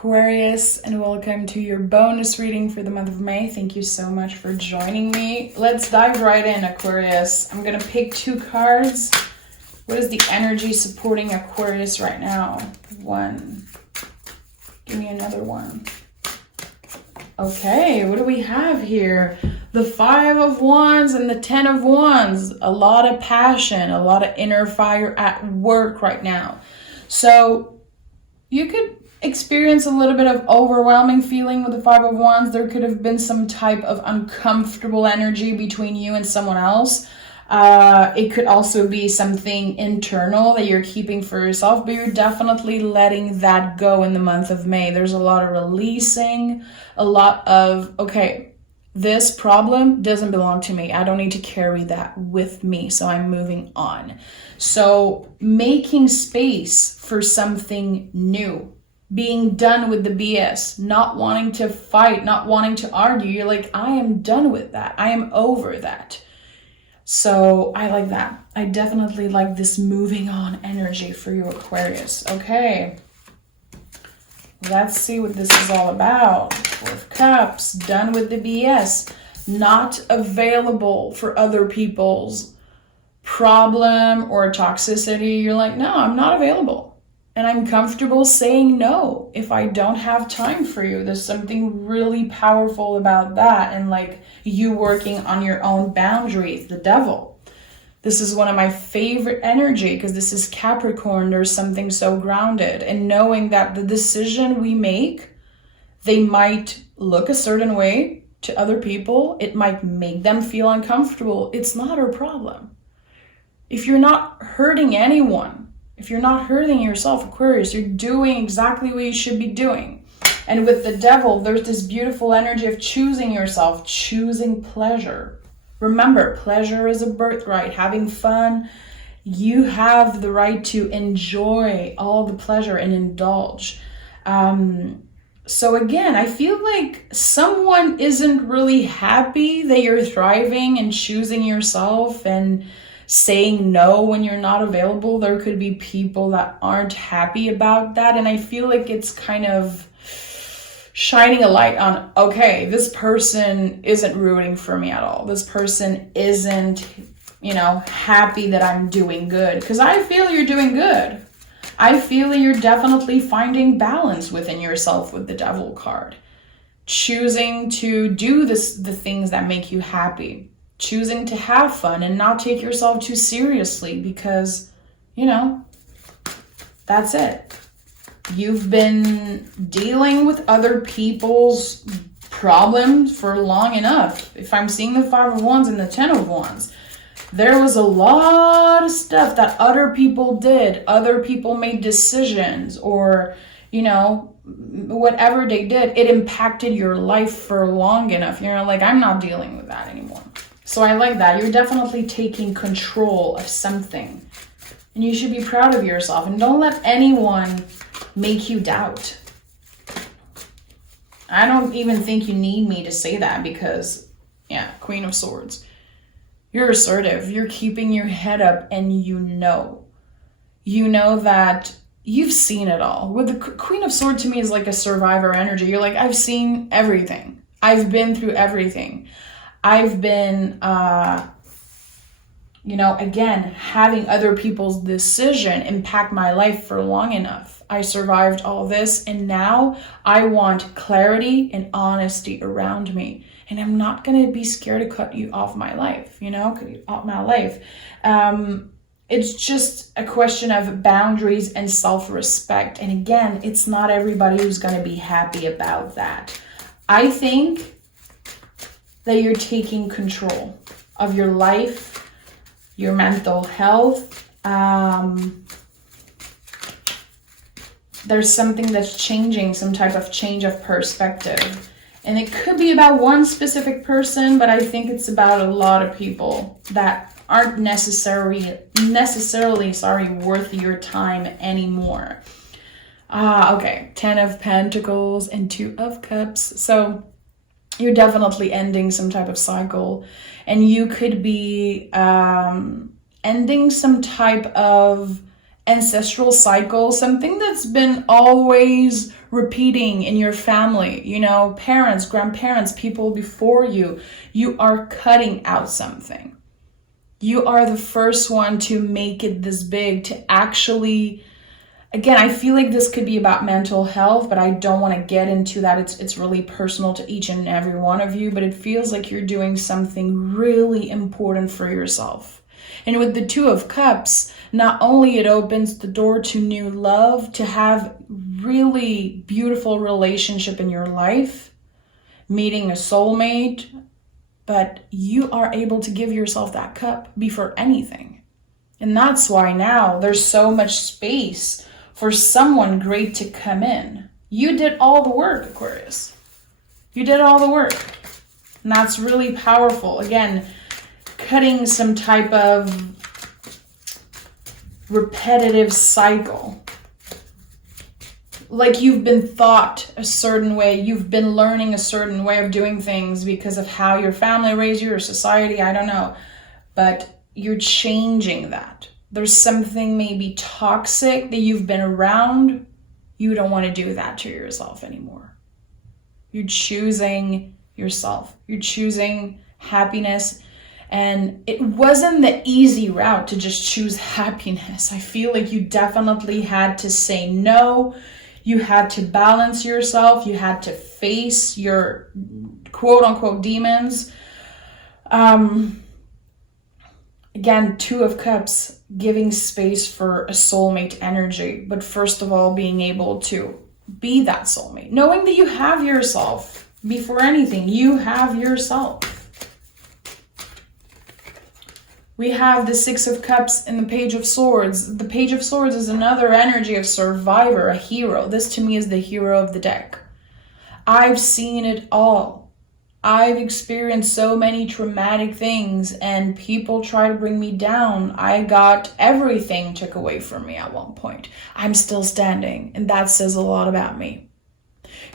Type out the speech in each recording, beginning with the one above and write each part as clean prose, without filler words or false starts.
Aquarius, and welcome to your bonus reading for the month of May. Thank you so much for joining me. Let's dive right in, Aquarius. I'm going to pick 2 cards. What is the energy supporting Aquarius right now? 1. Give me another 1. Okay, what do we have here? The 5 of Wands and the 10 of Wands. A lot of passion, a lot of inner fire at work right now. So you could experience a little bit of overwhelming feeling with the 5 of Wands. There could have been some type of uncomfortable energy between you and someone else. It could also be something internal that you're keeping for yourself, but you're definitely letting that go in the month of May. There's a lot of releasing, a lot of, okay, this problem doesn't belong to me. I don't need to carry that with me, so I'm moving on. So making space for something new. Being done with the BS, not wanting to fight, not wanting to argue. You're like, I am done with that. I am over that. So I like that. I definitely like this moving on energy for you, Aquarius. Okay. Let's see what this is all about. 4 of Cups, done with the BS. Not available for other people's problem or toxicity. You're like, no, I'm not available. And I'm comfortable saying no if I don't have time for you. There's something really powerful about that. And like you working on your own boundaries, the Devil. This is one of my favorite energy because this is Capricorn. There's something so grounded. And knowing that the decision we make, they might look a certain way to other people. It might make them feel uncomfortable. It's not our problem. If you're not hurting anyone, if you're not hurting yourself, Aquarius, you're doing exactly what you should be doing. And with the Devil, there's this beautiful energy of choosing yourself, choosing pleasure. Remember, pleasure is a birthright. Having fun, you have the right to enjoy all the pleasure and indulge. So again, I feel like someone isn't really happy that you're thriving and choosing yourself and saying no when you're not available. There could be people that aren't happy about that. And I feel like it's kind of shining a light on, okay, this person isn't rooting for me at all. This person isn't, happy that I'm doing good. Because I feel you're doing good. I feel you're definitely finding balance within yourself with the Devil card. Choosing to do the things that make you happy. Choosing to have fun and not take yourself too seriously because, that's it. You've been dealing with other people's problems for long enough. If I'm seeing the 5 of Wands and the 10 of Wands, there was a lot of stuff that other people did. Other people made decisions or, whatever they did, it impacted your life for long enough. You're like, I'm not dealing with that anymore. So I like that. You're definitely taking control of something. And you should be proud of yourself. And don't let anyone make you doubt. I don't even think you need me to say that because, Queen of Swords. You're assertive. You're keeping your head up and you know that you've seen it all. With the Queen of Swords to me is like a survivor energy. You're like, I've seen everything. I've been through everything. I've been, again, having other people's decision impact my life for long enough. I survived all this and now I want clarity and honesty around me. And I'm not going to be scared to cut you off my life, cut you off my life. It's just a question of boundaries and self-respect. And again, it's not everybody who's going to be happy about that. I think that you're taking control of your life, your mental health. There's something that's changing, some type of change of perspective. And it could be about one specific person, but I think it's about a lot of people that aren't necessarily worth your time anymore. Okay, 10 of Pentacles and 2 of Cups. So you're definitely ending some type of cycle, and you could be ending some type of ancestral cycle, something that's been always repeating in your family, you know, parents, grandparents, people before you. You are cutting out something. You are the first one to make it this big, to actually, again, I feel like this could be about mental health, but I don't want to get into that. It's really personal to each and every one of you, but it feels like you're doing something really important for yourself. And with the Two of Cups, not only it opens the door to new love, to have really beautiful relationship in your life, meeting a soulmate, but you are able to give yourself that cup before anything. And that's why now there's so much space for someone great to come in. You did all the work, Aquarius. You did all the work. And that's really powerful. Again, cutting some type of repetitive cycle. Like you've been taught a certain way, you've been learning a certain way of doing things because of how your family raised you or society, I don't know. But you're changing that. There's something maybe toxic that you've been around. You don't want to do that to yourself anymore. You're choosing yourself. You're choosing happiness. And it wasn't the easy route to just choose happiness. I feel like you definitely had to say no. You had to balance yourself. You had to face your quote unquote demons. Again, Two of Cups, giving space for a soulmate energy. But first of all, being able to be that soulmate. Knowing that you have yourself before anything. You have yourself. We have the Six of Cups and the Page of Swords. The Page of Swords is another energy of survivor, a hero. This to me is the hero of the deck. I've seen it all. I've experienced so many traumatic things and people try to bring me down. I got everything took away from me at one point. I'm still standing, and that says a lot about me.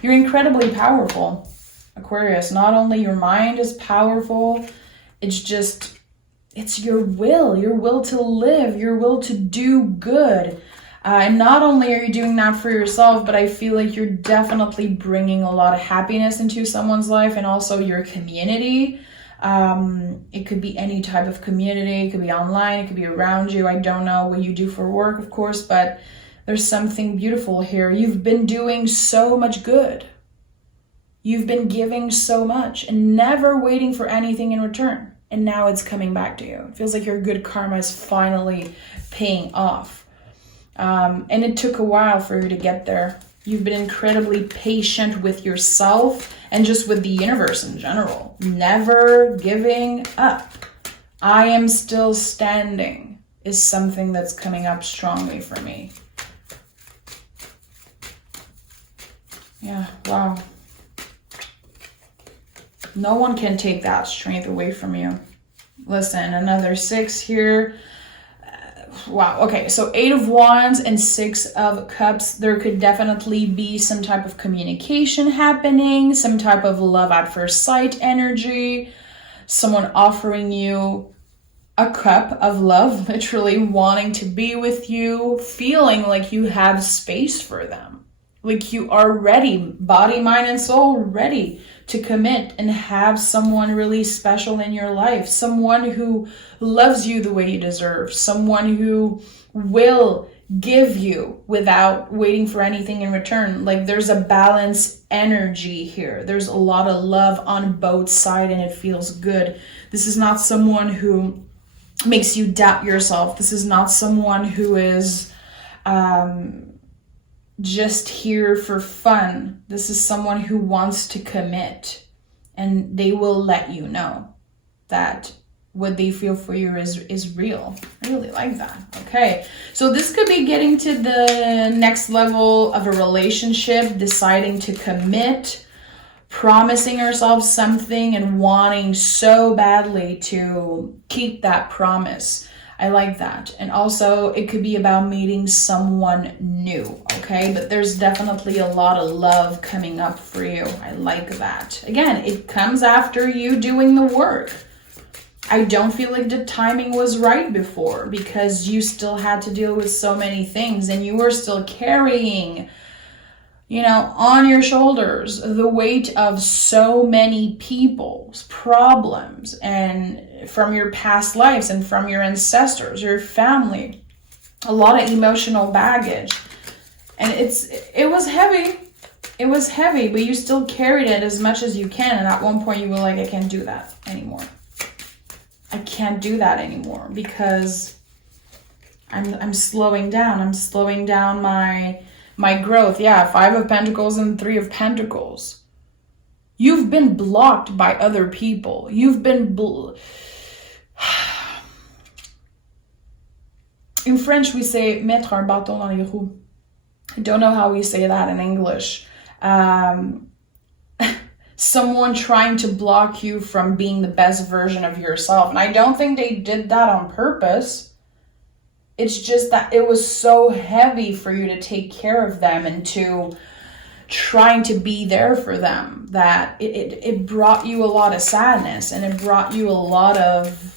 You're incredibly powerful, Aquarius. Not only your mind is powerful, it's your will to live, your will to do good. And not only are you doing that for yourself, but I feel like you're definitely bringing a lot of happiness into someone's life and also your community. It could be any type of community. It could be online. It could be around you. I don't know what you do for work, of course, but there's something beautiful here. You've been doing so much good. You've been giving so much and never waiting for anything in return. And now it's coming back to you. It feels like your good karma is finally paying off. And it took a while for you to get there. You've been incredibly patient with yourself and just with the universe in general. Never giving up. I am still standing is something that's coming up strongly for me. Yeah, wow. No one can take that strength away from you. Listen, another 6 here. Wow, okay, so 8 of Wands and 6 of Cups. There could definitely be some type of communication happening, some type of love at first sight energy, someone offering you a cup of love, literally wanting to be with you, feeling like you have space for them. Like you are ready, body, mind, and soul, ready to commit and have someone really special in your life. Someone who loves you the way you deserve. Someone who will give you without waiting for anything in return. Like there's a balanced energy here. There's a lot of love on both sides and it feels good. This is not someone who makes you doubt yourself. This is not someone who is just here for fun. This is someone who wants to commit, and they will let you know that what they feel for you is real. I really like that. Okay, so this could be getting to the next level of a relationship, deciding to commit, promising yourself something and wanting so badly to keep that promise. I like that. And also it could be about meeting someone new, okay? But there's definitely a lot of love coming up for you. I like that. Again, it comes after you doing the work. I don't feel like the timing was right before, because you still had to deal with so many things, and you were still carrying, on your shoulders the weight of so many people's problems, and from your past lives and from your ancestors, your family, a lot of emotional baggage. And it was heavy. It was heavy, but you still carried it as much as you can. And at one point you were like, I can't do that anymore. I can't do that anymore, because I'm slowing down. I'm slowing down my growth. Yeah, 5 of Pentacles and 3 of Pentacles. You've been blocked by other people. You've been in French we say mettre un bâton dans les roues. I don't know how we say that in English. Someone trying to block you from being the best version of yourself. And I don't think they did that on purpose. It's just that it was so heavy for you to take care of them and to trying to be there for them, that it brought you a lot of sadness, and it brought you a lot of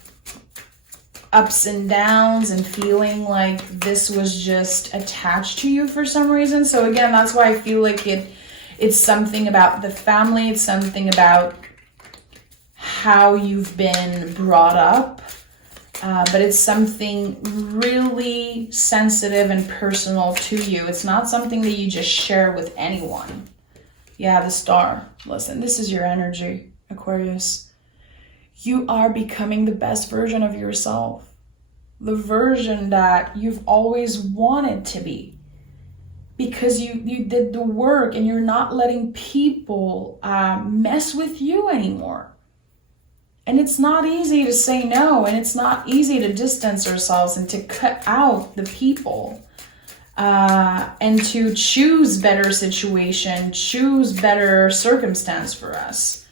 ups and downs, and feeling like this was just attached to you for some reason. So again, that's why I feel like it's something about the family. It's something about how you've been brought up. But it's something really sensitive and personal to you. It's not something that you just share with anyone. Yeah, the Star. Listen, this is your energy, Aquarius. You are becoming the best version of yourself. The version that you've always wanted to be. Because you did the work, and you're not letting people mess with you anymore. And it's not easy to say no, and it's not easy to distance ourselves and to cut out the people, and to choose better situation, choose better circumstance for us.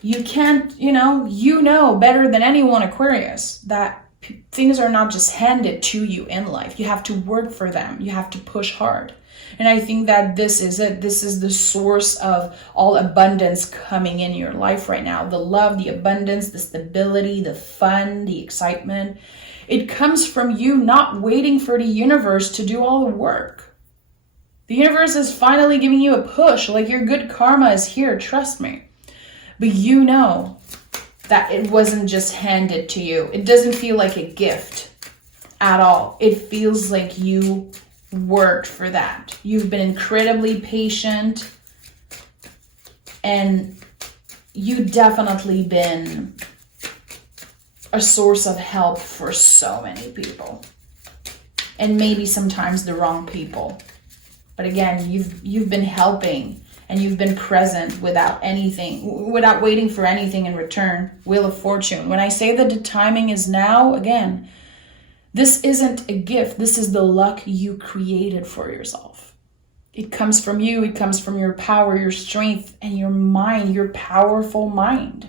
You can't, you know better than anyone, Aquarius, that things are not just handed to you in life. You have to work for them. You have to push hard. And I think that this is it. This is the source of all abundance coming in your life right now. The love, the abundance, the stability, the fun, the excitement. It comes from you not waiting for the universe to do all the work. The universe is finally giving you a push. Like, your good karma is here, trust me. But you know that it wasn't just handed to you. It doesn't feel like a gift at all. It feels like you worked for that. You've been incredibly patient, and you definitely been a source of help for so many people, and maybe sometimes the wrong people. But again, you've been helping, and you've been present without waiting for anything in return. Wheel of Fortune. When I say that the timing is now, again, this isn't a gift. This is the luck you created for yourself. It comes from you. It comes from your power, your strength, and your mind, your powerful mind.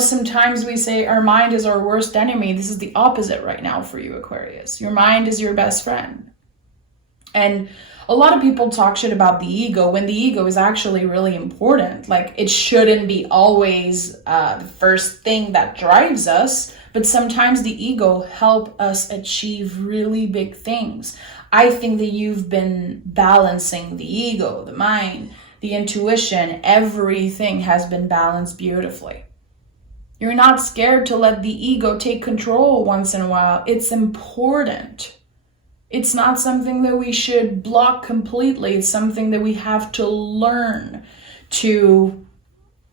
Sometimes we say our mind is our worst enemy. This is the opposite right now for you, Aquarius. Your mind is your best friend. And a lot of people talk shit about the ego when the ego is actually really important. Like, it shouldn't be always the first thing that drives us, but sometimes the ego help us achieve really big things. I think that you've been balancing the ego, the mind, the intuition. Everything has been balanced beautifully. You're not scared to let the ego take control once in a while. It's important. It's not something that we should block completely. It's something that we have to learn to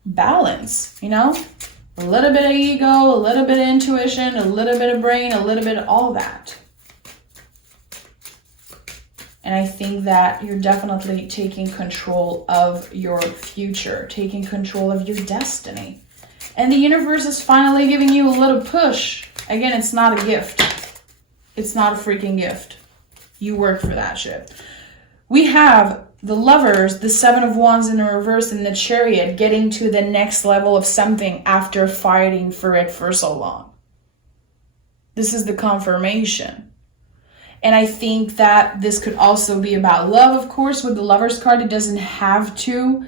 balance, A little bit of ego, a little bit of intuition, a little bit of brain, a little bit of all that. And I think that you're definitely taking control of your future, taking control of your destiny. And the universe is finally giving you a little push. Again, it's not a gift. It's not a freaking gift. You work for that shit. We have the Lovers, the 7 of Wands in the reverse, and the Chariot getting to the next level of something after fighting for it for so long. This is the confirmation. And I think that this could also be about love, of course. With the Lovers card, it doesn't have to.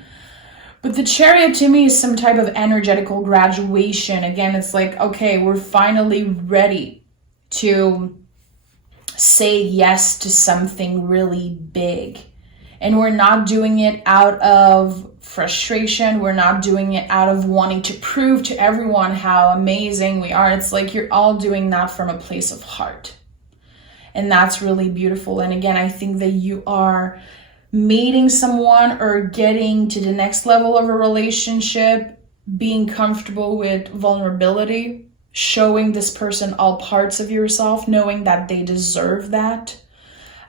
But the Chariot to me is some type of energetical graduation. Again, it's like, okay, we're finally ready to say yes to something really big. And we're not doing it out of frustration. We're not doing it out of wanting to prove to everyone how amazing we are. It's like you're all doing that from a place of heart. And that's really beautiful. And again, I think that you are meeting someone or getting to the next level of a relationship, being comfortable with vulnerability, showing this person all parts of yourself, knowing that they deserve that,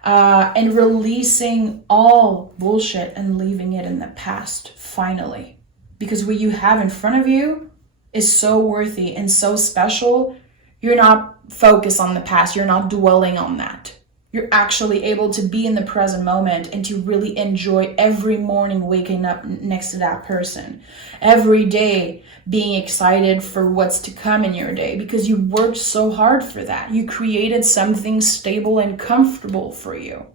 and releasing all bullshit and leaving it in the past, finally. Because what you have in front of you is so worthy and so special. You're not focused on the past. You're not dwelling on that. You're actually able to be in the present moment and to really enjoy every morning waking up next to that person. Every day being excited for what's to come in your day because you worked so hard for that. You created something stable and comfortable for you.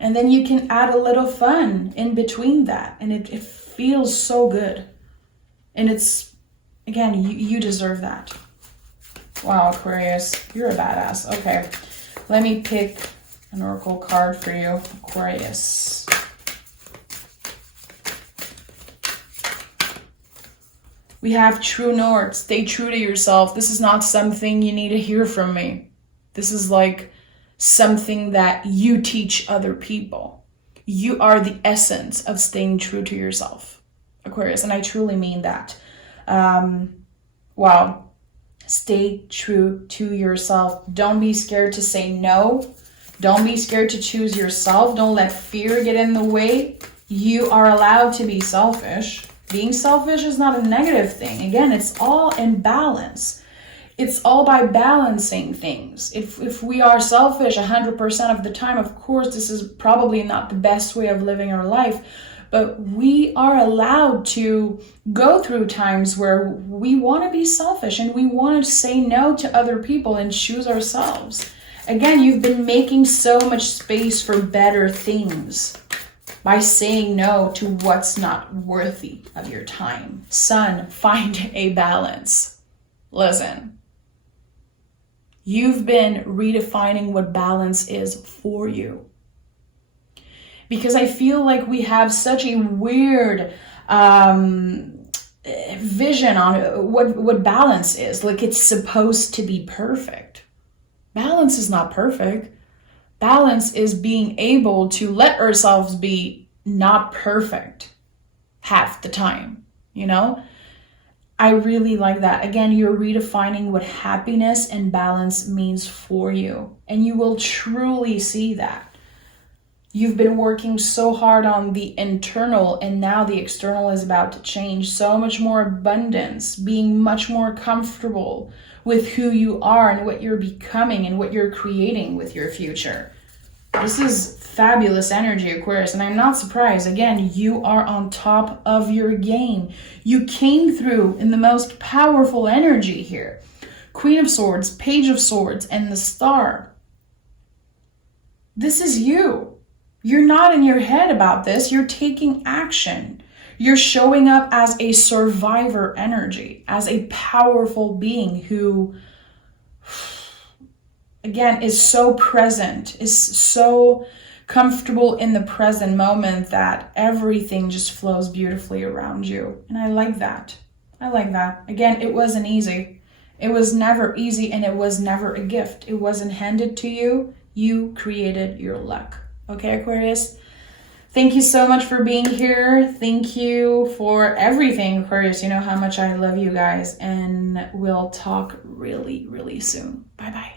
And then you can add a little fun in between that. And it feels so good. And it's, again, you deserve that. Wow, Aquarius, you're a badass. Okay. Let me pick an oracle card for you, Aquarius. We have true north. Stay true to yourself. This is not something you need to hear from me. This is like something that you teach other people. You are the essence of staying true to yourself, Aquarius. And I truly mean that. Wow. Stay true to yourself. Don't be scared to say no. Don't be scared to choose yourself. Don't let fear get in the way. You are allowed to be selfish. Being selfish is not a negative thing. Again, it's all in balance. It's all by balancing things. If we are selfish 100% of the time, of course, this is probably not the best way of living our life. But we are allowed to go through times where we want to be selfish and we want to say no to other people and choose ourselves. Again, you've been making so much space for better things by saying no to what's not worthy of your time. Sun, find a balance. Listen, you've been redefining what balance is for you. Because I feel like we have such a weird vision on what balance is. Like it's supposed to be perfect. Balance is not perfect. Balance is being able to let ourselves be not perfect half the time, you know? I really like that. Again, you're redefining what happiness and balance means for you. And you will truly see that. You've been working so hard on the internal and now the external is about to change. So much more abundance, being much more comfortable with who you are and what you're becoming and what you're creating with your future. This is fabulous energy, Aquarius, and I'm not surprised. Again, you are on top of your game. You came through in the most powerful energy here. Queen of Swords, Page of Swords, and the Star. This is you. You're not in your head about this. You're taking action. You're showing up as a survivor energy, as a powerful being who, again, is so present, is so comfortable in the present moment that everything just flows beautifully around you. And I like that. I like that. Again, it wasn't easy. It was never easy and it was never a gift. It wasn't handed to you. You created your luck. Okay, Aquarius? Thank you so much for being here. Thank you for everything, Aquarius. You know how much I love you guys. And we'll talk really, really soon. Bye-bye.